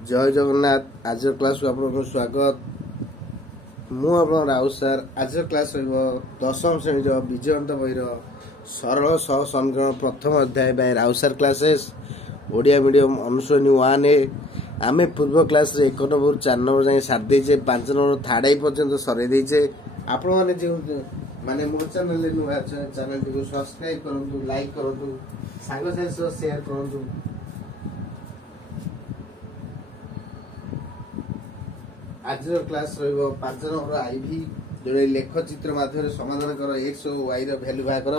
जय जगन्नाथ। आज क्लास को आपको स्वागत। मु आप राउत सर। आज क्लास दशम श्रेणी विजयवंत बही सरल सह समीकरण प्रथम अध्याय by Raut sir classes Odia medium अनुश्रेणी 1A। आम पूर्व क्लास 1 नंबर 4 नंबर जाए सारीदे 5 नंबर थर्ड आई पर्यंत सरदे। आपण मैंने जो माने मो चैनल नुआ चैनल टी सब्सक्राइब करूँ, लाइक करूँ, सांग साथी शेयर करूँ। आज क्लास रहिबो 5 नंबर आईवी जोड़े लेख चित्र माध्यम समाधान कर एक्स और वाई वैल्यू बाहर कर।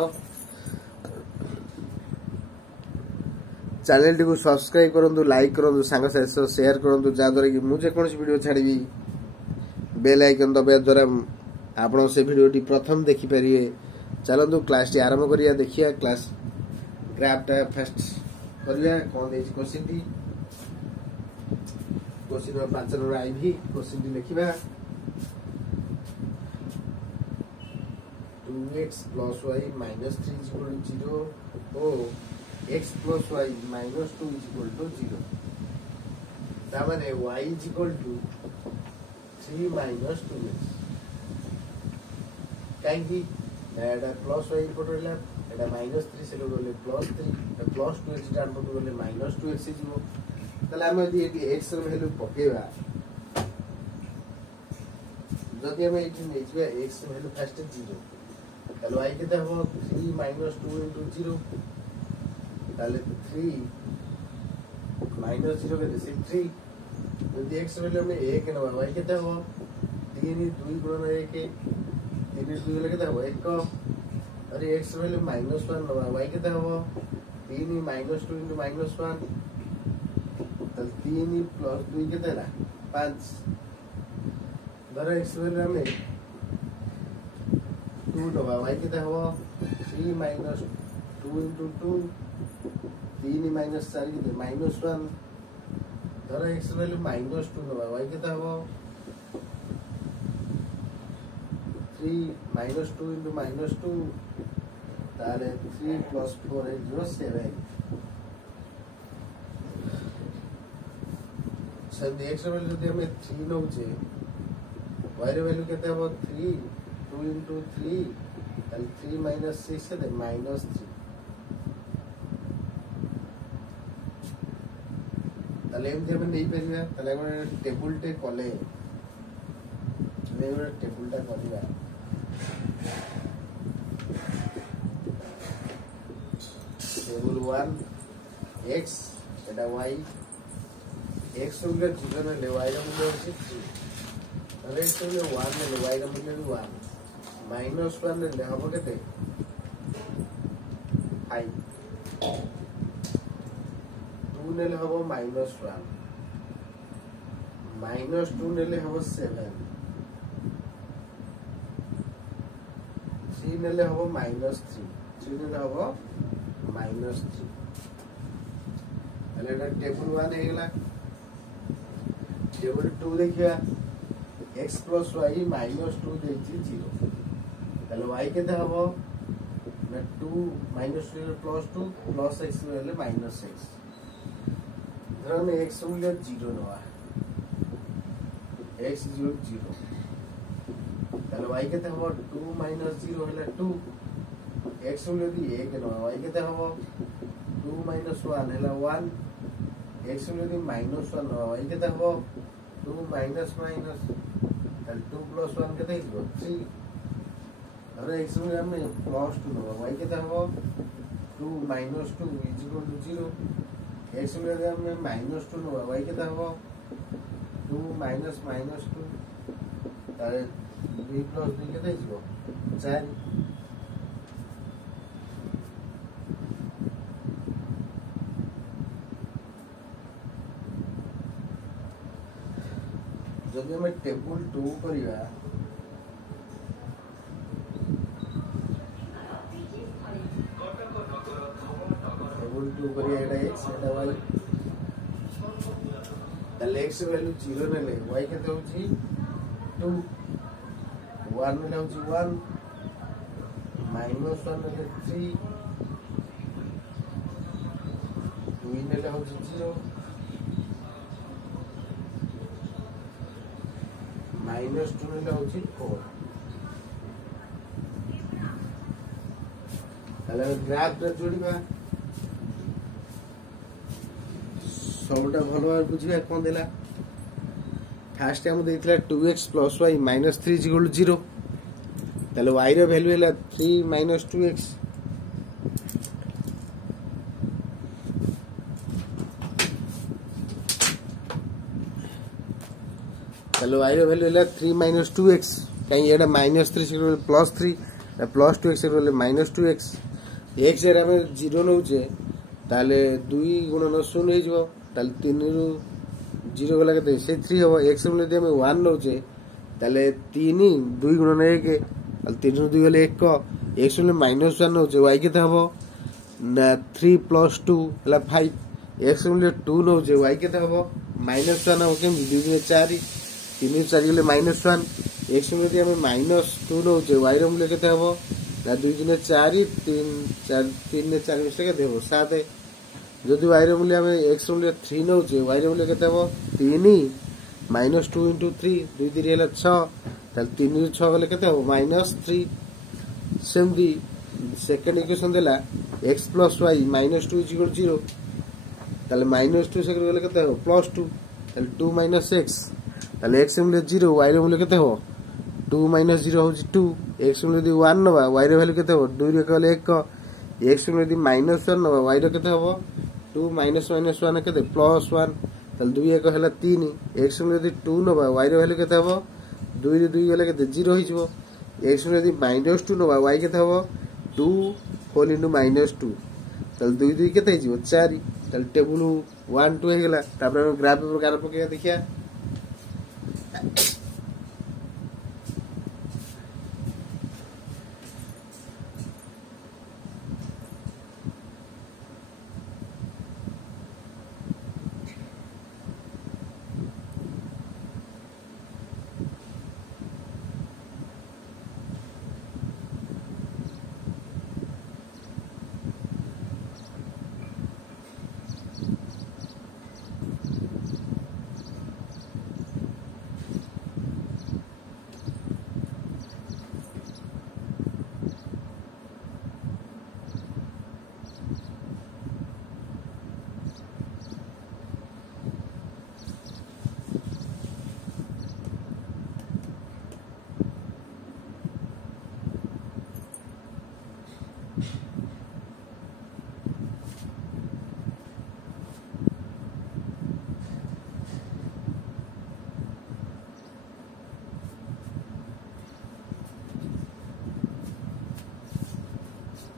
चैनल टी सब्सक्राइब करूँ, लाइक करूँ, सांग साथी शेयर करूँ, जहाँद्वारा कि मुझे कौन वीडियो छाड़ी बेल आइकन दबाया द्वारा आप से वीडियो प्रथम देखिपारे। चलतु क्लास टी आरंभ करिया। देखिया क्लास ग्राफटा फास्ट करिया। कौन दे क्वेश्चन टी question number 5 number IV question टी लिखिबा 2x plus y minus 3 is equal to 0 और x plus y minus 2 is equal to 0। ता माने y is equal to 3 minus 2x। काहेकि एटा प्लस y पट रहला, एटा माइनस 3 से गले प्लस 3, प्लस 2x डान पट गले माइनस 2x जीवो। तले हम यदि x र वैल्यू पकेबा, जदि हम एठी नेजबा x र वैल्यू फर्स्ट 0, तले y केते हो 3 minus 2 into 0, तले 3 minus 0 केते 3। यदि x र वैल्यू में 1 नबा, y केते हो 3 2 गुणन 1, 3 2 गले केते हो 1। अरे x र वैल्यू -1 नबा, y केते हो 3 minus 2 into -1, 3 plus 2 के देना 5। धर x वैल्यू में 2 नबा, y के हो 3 minus 2 into 2, 3 minus 4 के -1। धर x वैल्यू -2 नबा, y के हो 3 minus 2 into -2, ताले 3 plus 4 is 7। Sir x value जदि हमें 3 नउचे, y रे वैल्यू केते हो 3 2 into 3, ताले 3 minus 6 केते -3। ताले एम जे हम नै परिबा, ताले हम टेबल टे कले मैं टेबल टा करिबा। टेबल 1 x एटा y, x मूल्य 0 ने y का मूल्य होछि 3, और x मूल्य 1 ने y का मूल्य भी 1, -1 ने हबो केते 5, 2 ने हबो -1, -2 ने हबो 7, 3 ने हबो -3, 3 ने हबो -3। अले टेबल 1 हे गेला। टेबल 2 देखिया x plus y -2 देछि 0, तले y केते हबो ना 2 -2 plus 2 plus x वाले -x। धर में x मूल्य 0 नवा, x 0 तले y केते हबो 2 - 0 हैला 2, x मूल्य दी 1 नवा, y केते हबो 2 - 1 हैला 1, x मूल्य दी -1 नवा, y केते हबो 2 minus ताले 2 plus 1 केते हिजो 3। अरे x मूल्य हमें +2 नवा, y केते हबो 2 minus 2 is equal to 0, x मूल्य हमें -2 नवा, y केते हबो 2 minus -2, ताले 2 plus 2 केते हिजो 4। जदि हमें टेबल 2 करिया, टेबल 2 करिया एटा x एटा y, ताले x वैल्यू 0 नेले y केते होची 2, 1 नेले होची 1, -1 नेले 3, 2 नेले होची 0, -2 ନେଲେ ହେଉଛି 4 ତାହେଲେ ଗ୍ରାଫଟା ଯୋଡ଼ିବା ସବୁଟା ଭଲ ଭାବରେ ବୁଝିବା କ'ଣ ଦେଲା ଫାଷ୍ଟ ଆମକୁ ଦେଇଥିଲା 2x + y - 3 = 0 ତାହେଲେ y ର ଭ୍ୟାଲୁ ହେଲା 3 - 2x তাহলে y ର ଭ୍ୟାଲୁ ହେଲା 3 - 2x କାହିଁ ଏଟା -3 = +3 +2x = -2x x ରେ ଆମେ 0 ନଉଛେ ତାହେଲେ 2 ଗୁଣନ 0 ହେଇଯିବ ତାହେଲେ 3 ରୁ 0 ଗଲା କେତେ ସେ 3 ହବ x ର ଯଦି ଆମେ 1 ନଉଛେ ତାହେଲେ 3 2 ଗୁଣନ 1 ତାହେଲେ 3 ରୁ 2 ଗଲେ 1 x ର -1 ନଉଛେ y କେତେ ହବ ନା 3 + 2 ହେଲା 5 x ର 2 ନଉଛେ y କେତେ ହବ -1 ହବ କେମିତି 2 × 4 3 ରୁ 4 ଗଲେ -1 x ର ଯଦି ଆମେ -2 ନଉଛେ y ର ମୂଲ୍ୟ କେତେ ହବ ନା 2 × 4 3 ରେ 4 ମିଶିଲେ କେତେ ହବ 7 ଯଦି y ର ମୂଲ୍ୟ ଆମେ x ର ମୂଲ୍ୟ 3 ନଉଛେ y ର ମୂଲ୍ୟ କେତେ ହବ 3 - 2 × 3 2 3 ହେଲା 6 ତାହେଲେ 3 ରୁ 6 ଗଲେ କେତେ ହବ -3 ସେମିତି ସେକେଣ୍ଡ ଇକ୍ୱେସନ ଦେଲା x + y - 2 = 0 ତାହେଲେ -2 ସେକେଣ୍ଡ ଗଲେ କେତେ ହବ +2 ତାହେଲେ 2 - x ତାହେଲେ x ର ମୂଲ୍ୟ 0 y ର ମୂଲ୍ୟ କେତେ ହବ 2 - 0 ହେଉଛି 2 x ର ଯଦି 1 ନବା y ର ଭ୍ୟାଲୁ କେତେ ହବ 2 ରେ ଗଲେ 1 x ର ଯଦି -1 ନବା y ର କେତେ ହବ 2 - 1 କେତେ +1 ତାହେଲେ 2 1 ହେଲା 3 x ର ଯଦି 2 ନବା y ର ଭ୍ୟାଲୁ କେତେ ହବ 2 ରୁ 2 ଗଲେ କେତେ 0 ହେଇଯିବ x ର ଯଦି -2 ନବା y କେତେ ହବ 2 ହୋଲ୍ ଇଣ୍ଟୁ -2 ତାହେଲେ 2 2 କେତେ ହେଇଯିବ 4 ତାହେଲେ ଟେବୁଲ 1 2 ହେଇଗଲା ତାପରେ ଆମେ ଗ୍ରାଫ ପ୍ରକାର ପକେଇବା ଦେଖିବା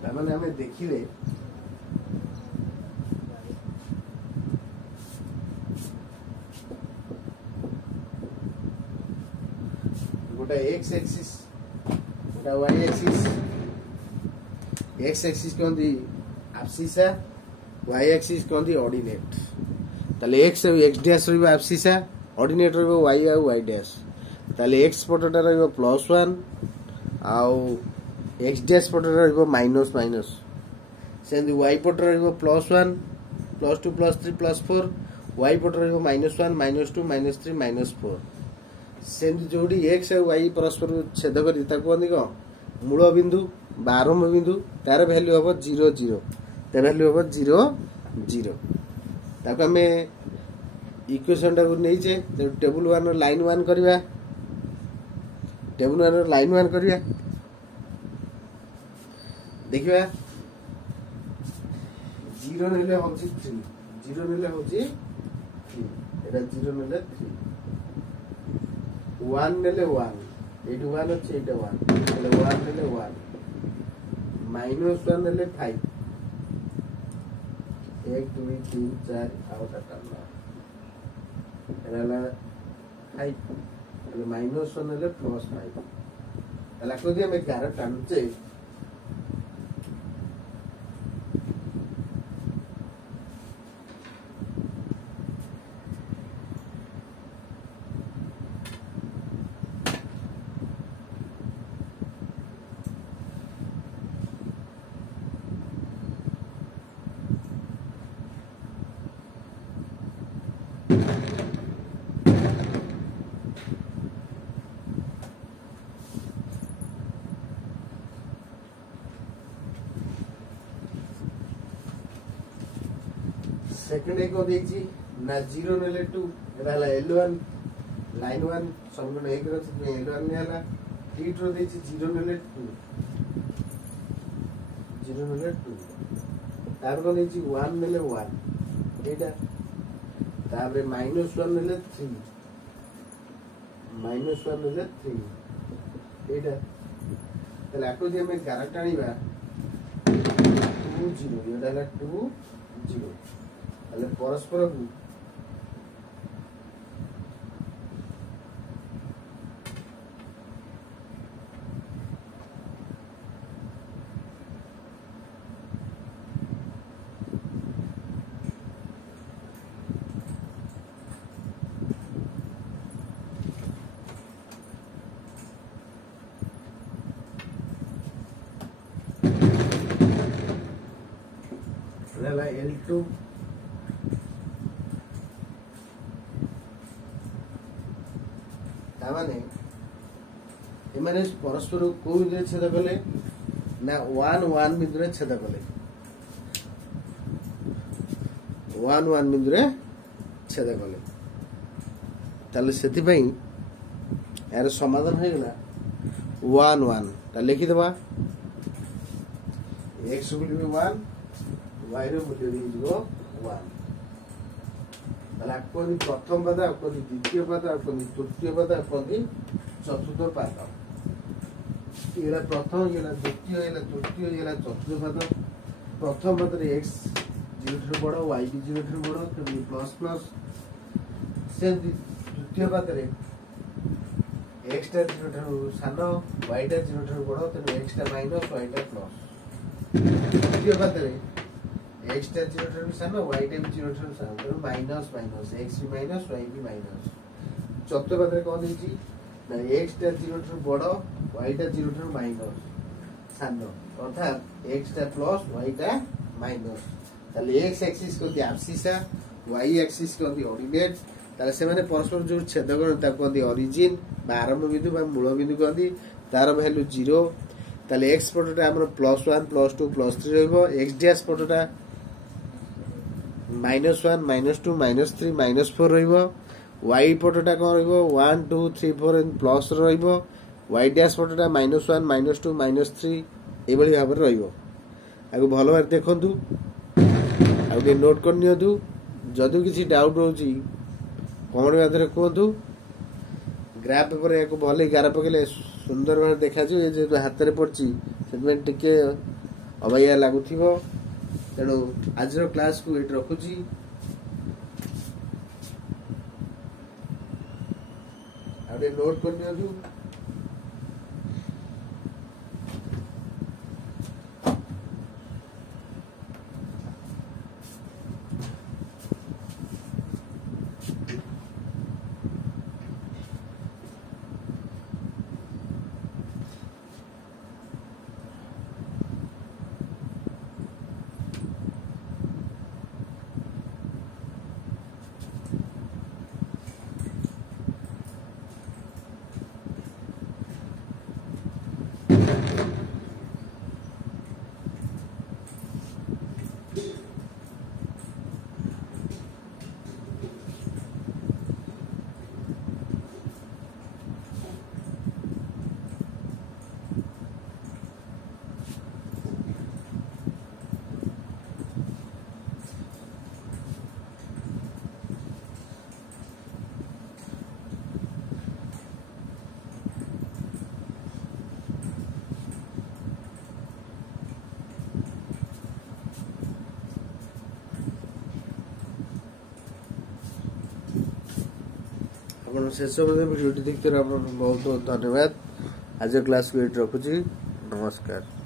ତାମାନେ ଆମେ ଦେଖିଲେ गोटा x एक्सिस गोटा y एक्सिस x एक्सिस कहती आबसिसा y एक्सिस कहती ऑर्डिनेट ताले x डैश रहिबो आबसिसा ऑर्डिनेट रहिबो y आ y डैश ताले x पटटा रहिबो +1 आउ x डैश पटटा रहिबो माइनस सेंदी y पटटा रहिबो +1 +2 +3 +4 y पटटा रहिबो -1 -2 -3 -4 सेंदी जोडी x और y परस्पर छेद करी ताको कहंदी को मूल बिंदु आरंभ बिंदु तार वैल्यू हबो 0 0 ता वैल्यू हबो 0 0 ताको हमें इक्वेशन टा को नै जे टेबल 1 लाइन 1 करबा टेबल 1 लाइन 1 करबा देखिबा 0 नेले होची 3 0 नेले होची 3 एटा 0 नेले 3 1 नेले 1 एटू 1 अछि एटा 1 नेले 1 नेले 1 -1 नेले 5 1 2 3 4 आउट आता एला 5 एले -1 नेले +5 एला को जे हम 11 टानचे सेकंड एक ना 0 नेले 2 L1 लाइन 1 समीकरण 1 L1 नेला हीट रो 0 नेले 2 तार को 1 नेले 1 एटा तारे -1 नेले 3 -1 नेले 3 एटा तले आको जे हमें डायरेक्ट आनीबा 2 0 एटा है 2 0 तले परस्पर को L2 तामाने एमाने परस्पर को बिंदु छेद कले ना 1 1 बिंदु छेद कले 1 1 बिंदु छेद कले ताले सेति पई यार समाधान हो गला 1 1 ता लिखि दबा x will be 1 y रो मूल्य दिजो 1 ताले आकोनी प्रथम पद आकोनी द्वितीय पद आकोनी तृतीय पद आकोनी चतुर्थ पद एला प्रथम एला द्वितीय एला तृतीय एला चतुर्थ पद प्रथम पद रे x 0 ठु बड़ y भी 0 ठु बड़ तो प्लस प्लस से द्वितीय पद रे x टा 0 ठु सानो y टा 0 ठु बड़ तो x टा माइनस y टा प्लस तृतीय पद रे x टा 0 ठु सानो y टा भी 0 ठु सानो तो माइनस माइनस x भी माइनस y भी माइनस चतुर्थ पद रे कोन दिछि ना x टा 0 ठु बड़ y टा 0 ठु माइनस सानो अर्थात x टा प्लस y टा माइनस ताले x एक्सिस को एब्सिसा y एक्सिस को ऑर्डिनेट ताले से माने परस्पर जो छेद करन ता को ओरिजिन बा आरंभ बिंदु बा मूल बिंदु को तार वैल्यू 0 ताले x पटटा हमर +1 +2 +3 रहबो x डैश पटटा -1 -2 -3 -4 रहबो y पटटा को रहबो 1 2 3 4 एंड प्लस रहबो y डैश पटटा -1 -2 -3 ए बळी भाबर रहबो आगु भलो बार देखंतु आगु नोट कर नियदु जदि किसी डाउट होची कमेंट माध्यम कहतु ग्राफ पेपर या भले गार पकड़े सुंदर भाव देखा जो हाथ में पड़ी से टिके अबाया लगुथ तेणु आज क्लास को ये रखुची नोट कर नियदु शेष भिडियो देखते बहुत बहुत धन्यवाद आज क्लास को रखुची नमस्कार।